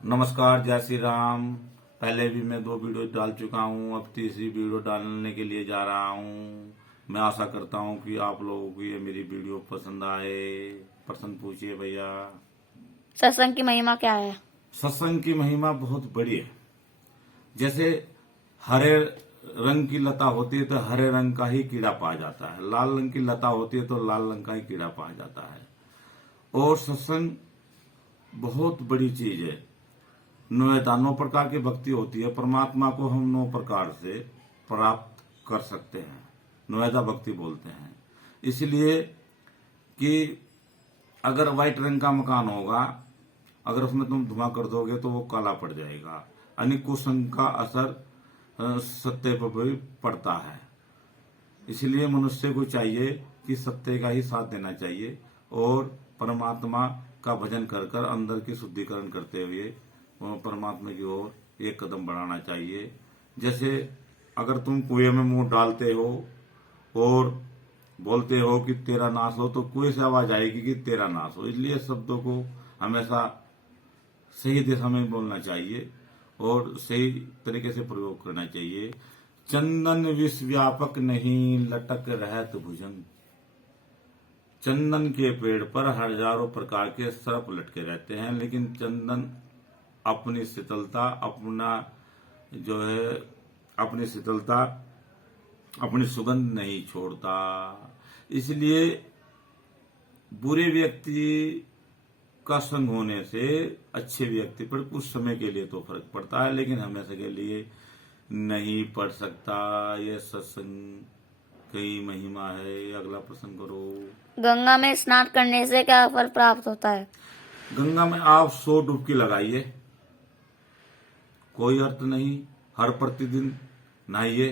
नमस्कार, जय श्री राम। पहले भी मैं 2 वीडियो डाल चुका हूँ, अब तीसरी वीडियो डालने के लिए जा रहा हूँ। मैं आशा करता हूँ कि आप लोगों को ये मेरी वीडियो पसंद आए। प्रश्न पूछिए भैया। सत्संग की महिमा क्या है? सत्संग की महिमा बहुत बड़ी है। जैसे हरे रंग की लता होती है तो हरे रंग का ही कीड़ा पाया जाता है, लाल रंग की लता होती है तो लाल रंग का ही कीड़ा पाया जाता है। और सत्संग बहुत बड़ी चीज है। 9 प्रकार की भक्ति होती है। परमात्मा को हम 9 प्रकार से प्राप्त कर सकते हैं, 9 भक्ति बोलते हैं। इसलिए कि अगर व्हाइट रंग का मकान होगा, अगर उसमें तुम धुआं कर दोगे तो वो काला पड़ जाएगा। यानी कुसंग का असर सत्य पर भी पड़ता है। इसलिए मनुष्य को चाहिए कि सत्य का ही साथ देना चाहिए और परमात्मा का भजन कर कर अंदर की शुद्धिकरण करते हुए परमात्मा की ओर एक कदम बढ़ाना चाहिए। जैसे अगर तुम कुएं में मुंह डालते हो और बोलते हो कि तेरा नाश हो, तो कुएं से आवाज आएगी कि तेरा नाश हो। इसलिए शब्दों को हमेशा सही दिशा में बोलना चाहिए और सही तरीके से प्रयोग करना चाहिए। चंदन विश्व व्यापक नहीं, लटक रहत भुजंग। चंदन के पेड़ पर हजारों प्रकार के सर्प लटके रहते हैं, लेकिन चंदन अपनी शीतलता, अपनी शीतलता, अपनी सुगंध नहीं छोड़ता। इसलिए बुरे व्यक्ति का संग होने से अच्छे व्यक्ति पर कुछ समय के लिए तो फर्क पड़ता है, लेकिन हमेशा के लिए नहीं पड़ सकता। ये सत्संग की महिमा है। अगला प्रश्न करो। गंगा में स्नान करने से क्या फल प्राप्त होता है? गंगा में आप 100 डुबकी लगाइए, कोई अर्थ नहीं। हर प्रतिदिन नहाइए,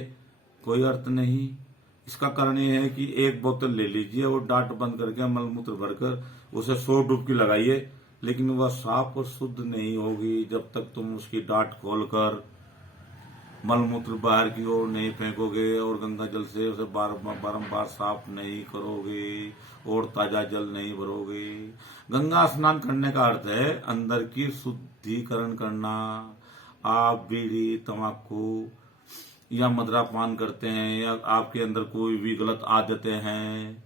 कोई अर्थ नहीं। इसका कारण यह है कि एक बोतल ले लीजिए और डाट बंद करके मलमूत्र भरकर उसे 100 डुबकी लगाइए, लेकिन वह साफ और शुद्ध नहीं होगी जब तक तुम उसकी डाट खोलकर मलमूत्र बाहर की ओर नहीं फेंकोगे और गंगा जल से उसे बारंबार साफ नहीं करोगे और ताजा जल नहीं भरोगे। गंगा स्नान करने का अर्थ है अंदर की शुद्धिकरण करना। आप बीड़ी, तंबाकू या मदिरा पान करते हैं या आपके अंदर कोई भी गलत आदतें हैं,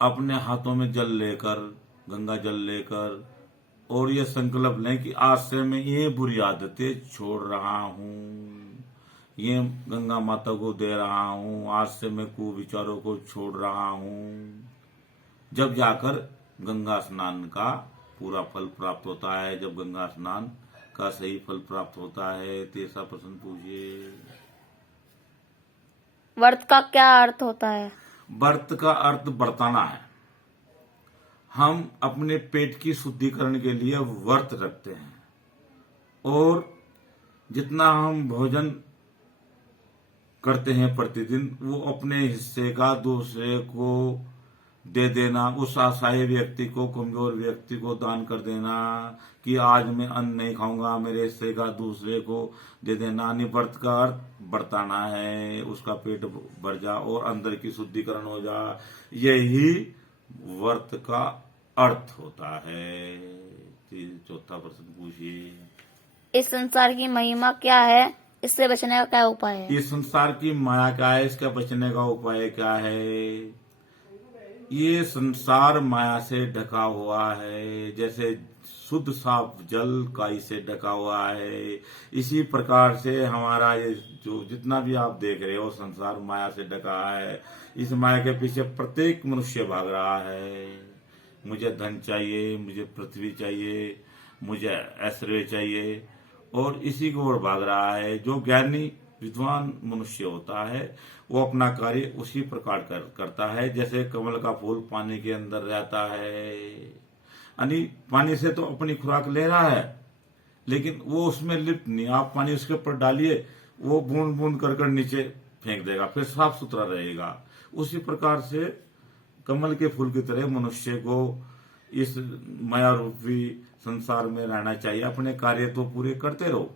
अपने हाथों में जल लेकर, गंगा जल लेकर, और ये संकल्प लें कि आज से मैं ये बुरी आदतें छोड़ रहा हूँ, ये गंगा माता को दे रहा हूँ, आज से मैं कुविचारों को छोड़ रहा हूँ। जब जाकर गंगा स्नान का पूरा फल प्राप्त होता है। जब गंगा स्नान का सही फल प्राप्त होता है। तीसरा प्रश्न पूछिए। व्रत का क्या अर्थ होता है? व्रत का अर्थ बरताना है। हम अपने पेट की शुद्धिकरण के लिए व्रत रखते हैं और जितना हम भोजन करते हैं प्रतिदिन, वो अपने हिस्से का दूसरे को दे देना, उस असहाय व्यक्ति को, कमजोर व्यक्ति को दान कर देना कि आज मैं अन्न नहीं खाऊंगा, मेरे हिस्से का दूसरे को दे देना। व्रत का अर्थ बरताना है, उसका पेट भर जा और अंदर की शुद्धिकरण हो जा, यही व्रत का अर्थ होता है। चौथा प्रश्न पूछिए। इस संसार की महिमा क्या है? इससे बचने का क्या उपाय है? इस संसार की माया क्या है, इसका बचने का उपाय क्या है? ये संसार माया से ढका हुआ है। जैसे शुद्ध साफ जल काई से ढका हुआ है, इसी प्रकार से हमारा ये जो जितना भी आप देख रहे हो संसार माया से ढका है। इस माया के पीछे प्रत्येक मनुष्य भाग रहा है। मुझे धन चाहिए, मुझे पृथ्वी चाहिए, मुझे ऐश्वर्य चाहिए, और इसी की ओर भाग रहा है। जो ज्ञानी विद्वान मनुष्य होता है वो अपना कार्य उसी प्रकार करता है। जैसे कमल का फूल पानी के अंदर रहता है, यानी पानी से तो अपनी खुराक ले रहा है, लेकिन वो उसमें लिप्त नहीं। आप पानी उसके ऊपर डालिए, वो बूंद बूंद कर नीचे फेंक देगा, फिर साफ सुथरा रहेगा। उसी प्रकार से कमल के फूल की तरह मनुष्य को इस माया रूपी संसार में रहना चाहिए। अपने कार्य तो पूरे करते रहो,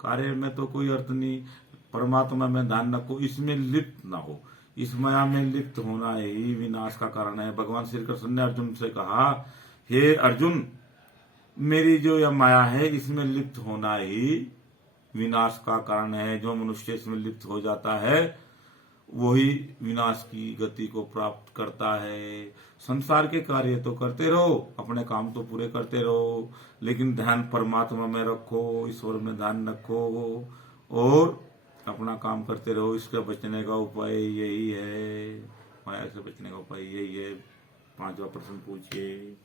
कार्य में तो कोई अर्थ नहीं। परमात्मा में ध्यान रखो, इसमें लिप्त ना हो। इस माया में लिप्त होना ही विनाश का कारण है। भगवान श्री कृष्ण ने अर्जुन से कहा, हे अर्जुन, मेरी जो यह माया है इसमें लिप्त होना ही विनाश का कारण है। जो मनुष्य इसमें लिप्त हो जाता है वही विनाश की गति को प्राप्त करता है। संसार के कार्य तो करते रहो, अपने काम तो पूरे करते रहो, लेकिन ध्यान परमात्मा में रखो, ईश्वर में ध्यान रखो और अपना काम करते रहो। इसके बचने का उपाय यही है, माया से बचने का उपाय यही है। 5वां प्रश्न पूछिए।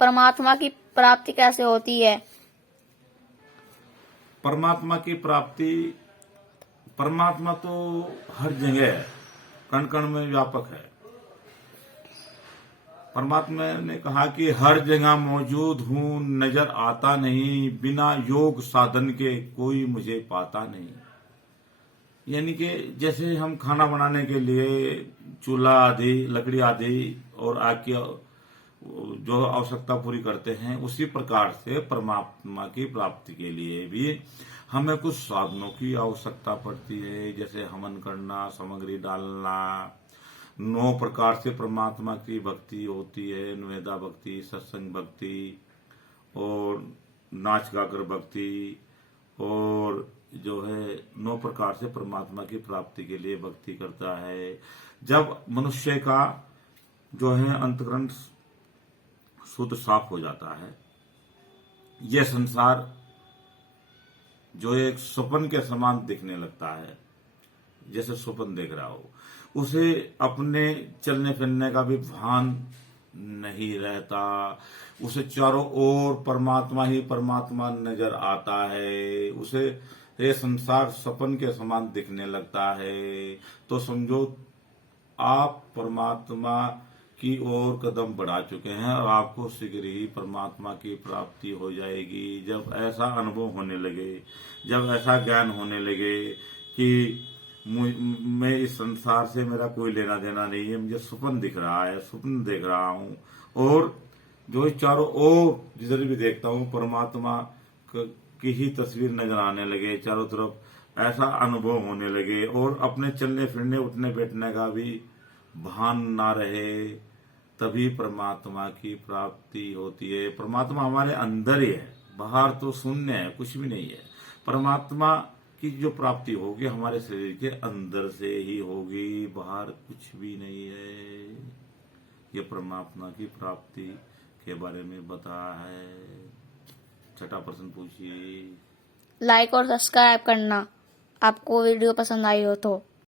परमात्मा की प्राप्ति कैसे होती है? परमात्मा की प्राप्ति, परमात्मा तो हर जगह है, कण कण में व्यापक है। परमात्मा ने कहा कि हर जगह मौजूद हूं, नजर आता नहीं, बिना योग साधन के कोई मुझे पाता नहीं। यानी कि जैसे हम खाना बनाने के लिए चूल्हा आदि, लकड़ी आदि और आग की जो आवश्यकता पूरी करते हैं, उसी प्रकार से परमात्मा की प्राप्ति के लिए भी हमें कुछ साधनों की आवश्यकता पड़ती है। जैसे हवन करना, सामग्री डालना। 9 प्रकार से परमात्मा की भक्ति होती है, निवेदा भक्ति, सत्संग भक्ति और नाच गाकर भक्ति, और जो है 9 प्रकार से परमात्मा की प्राप्ति के लिए भक्ति करता है। जब मनुष्य का जो है अंतकरण शुद्ध साफ हो जाता है, यह संसार जो एक स्वप्न के समान दिखने लगता है, जैसे स्वप्न देख रहा हो, उसे अपने चलने फिरने का भी भान नहीं रहता। उसे चारों ओर परमात्मा ही परमात्मा नजर आता है। उसे ये संसार स्वप्न के समान दिखने लगता है। तो समझो आप परमात्मा की ओर कदम बढ़ा चुके हैं और आपको शीघ्र ही परमात्मा की प्राप्ति हो जाएगी। जब ऐसा अनुभव होने लगे, जब ऐसा ज्ञान होने लगे कि मैं इस संसार से मेरा कोई लेना देना नहीं है, मुझे स्वप्न दिख रहा है, स्वप्न देख रहा हूं, और जो चारों ओर जिधर भी देखता हूं परमात्मा की ही तस्वीर नजर आने लगे, चारों तरफ ऐसा अनुभव होने लगे, और अपने चलने फिरने उठने बैठने का भी भान ना रहे, तभी परमात्मा की प्राप्ति होती है। परमात्मा हमारे अंदर ही है, बाहर तो शून्य है, कुछ भी नहीं है। परमात्मा की जो प्राप्ति होगी हमारे शरीर के अंदर से ही होगी, बाहर कुछ भी नहीं है। ये परमात्मा की प्राप्ति के बारे में बता है। 6वां प्रश्न पूछिए। लाइक और सब्सक्राइब करना आपको वीडियो पसंद आई हो तो।